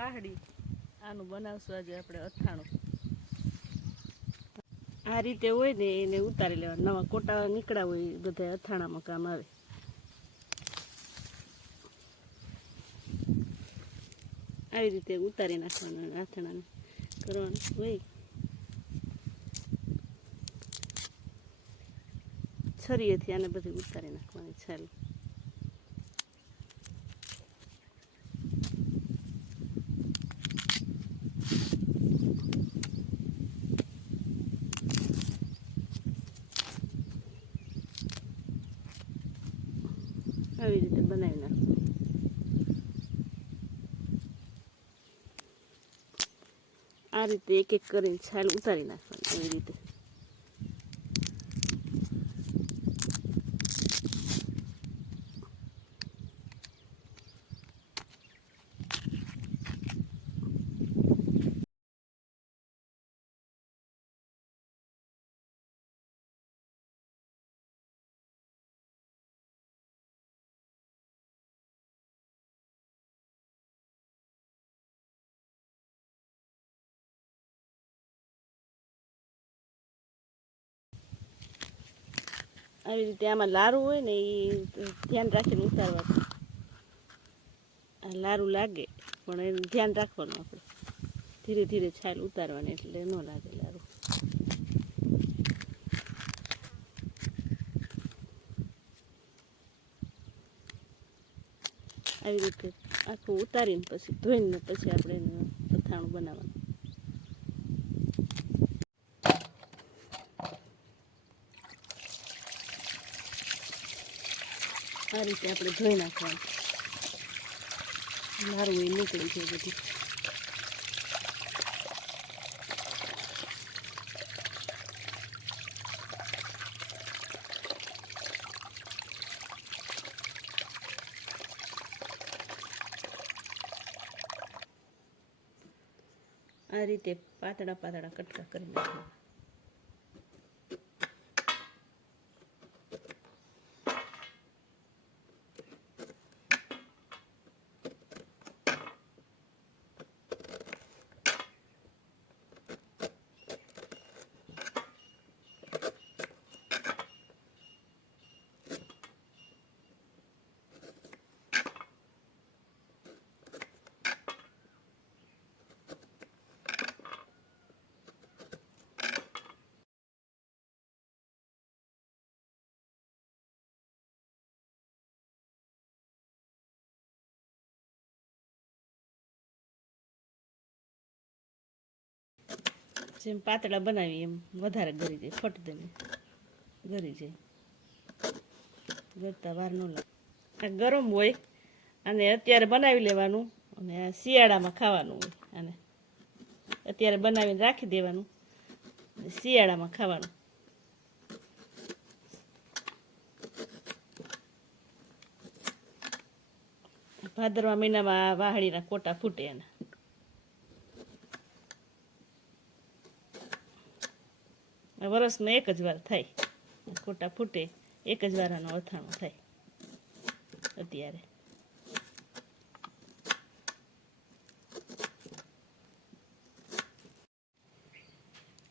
વાહડી. આનું બનાવશું આજે આપણે અથાણું. આ રીતે હોય ને એને ઉતારી લેવા નવા કોટા નીકળ્યા હોય બધા અથાણામાં કામ આવે. આવી રીતે ઉતારી નાખવાનું અથાણાને કરવાનું હોય. છરીએથી આને બધી ઉતારી નાખવાની છાલ. આવી રીતે બનાવી નાખું આ રીતે એક એક કરીને છાલ ઉતારી નાખવાની એવી રીતે. આવી રીતે આમાં લારું હોય ને એ ધ્યાન રાખીને ઉતારવાનું. આ લારું લાગે, પણ એનું ધ્યાન રાખવાનું આપણે. ધીરે ધીરે છાલ ઉતારવાની એટલે ન લાગે લારું. આવી રીતે આખું ઉતારીને પછી ધોઈને પછી આપણે એનું અથાણું બનાવવાનું. આ રીતે આપણે ધોઈ નાખવાનું. મારું એ નીકળી છે બધું. આ રીતે પાતળા પાતળા કટકા કરી નાખવાના. જેમ પાતળા બનાવીએ એમ. વધારે ગરી જાય, ફટ દઈને. ગરી જાય. ગરતા વાર ન લાગે. આ ગરમ હોય અને અત્યારે બનાવી લેવાનું અને આ શિયાળામાં ખાવાનું હોય અને અત્યારે બનાવીને રાખી દેવાનું શિયાળામાં ખાવાનું. ભાદરવા મહિનામાં આ વાહડીના કોટા ફૂટે એના વરસમાં એક જ વાર થાય. ખોટા ફૂટે, એક જ વાર આનું અથાણું થાય. અત્યારે.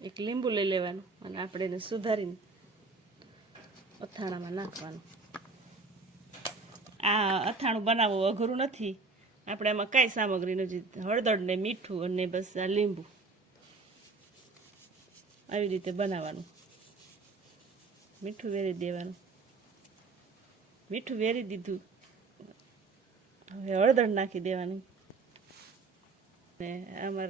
એક લીંબુ લઈ લેવાનું અને આપણે એને સુધારીને અથાણામાં નાખવાનું. આ અથાણું બનાવવું અઘરું નથી. આપણે એમાં કાંઈ સામગ્રી નથી. હળદર ને મીઠું અને બસ આ લીંબુ. આવી રીતે બનાવવાનું. મીઠું વેરી દેવાનું. મીઠું વેરી દીધું. હવે હળદર નાખી દેવાની. ને અમાર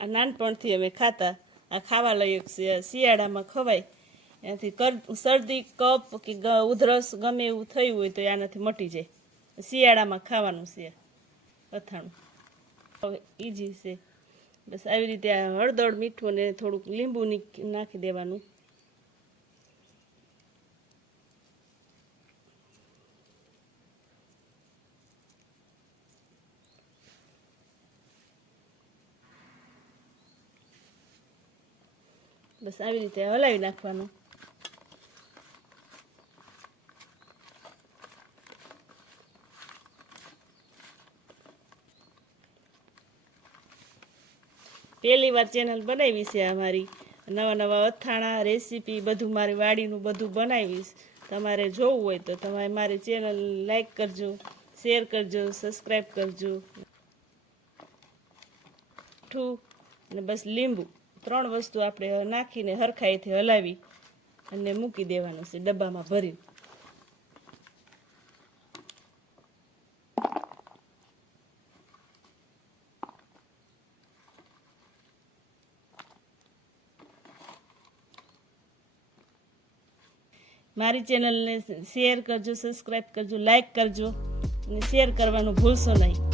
આ નાનપણથી અમે ખાતા. આ ખાવા લઈએ શિયાળામાં ખવાય. એનાથી શરદી, કફ કે ઉધરસ ગમે એવું થયું હોય તો આનાથી મટી જાય. શિયાળામાં ખાવાનું છે. અથાણું. હવે ઈજી છે. બસ આવી રીતે આ હળદર મીઠું અને થોડુંક લીંબુ નાખી દેવાનું. બસ આવી રીતે હલાવી નાખવાનું. પહેલી વાર ચેનલ બનાવી છે અમારી નવા નવા અથાણા રેસીપી બધું મારી વાડીનું બધું બનાવીશ તમારે જોવું હોય તો તમારે મારી ચેનલ લાઈક કરજો શેર કરજો સબસ્ક્રાઈબ કરજો. મીઠું અને બસ લીંબુ. ત્રણ વસ્તુ આપણે નાખીને હરખાઈથી હલાવી અને મૂકી દેવાનું છે ડબ્બામાં ભરી મારી ચેનલને શેર કરજો સબસ્ક્રાઈબ કરજો લાઈક કરજો અને શેર કરવાનું ભૂલશો નહીં.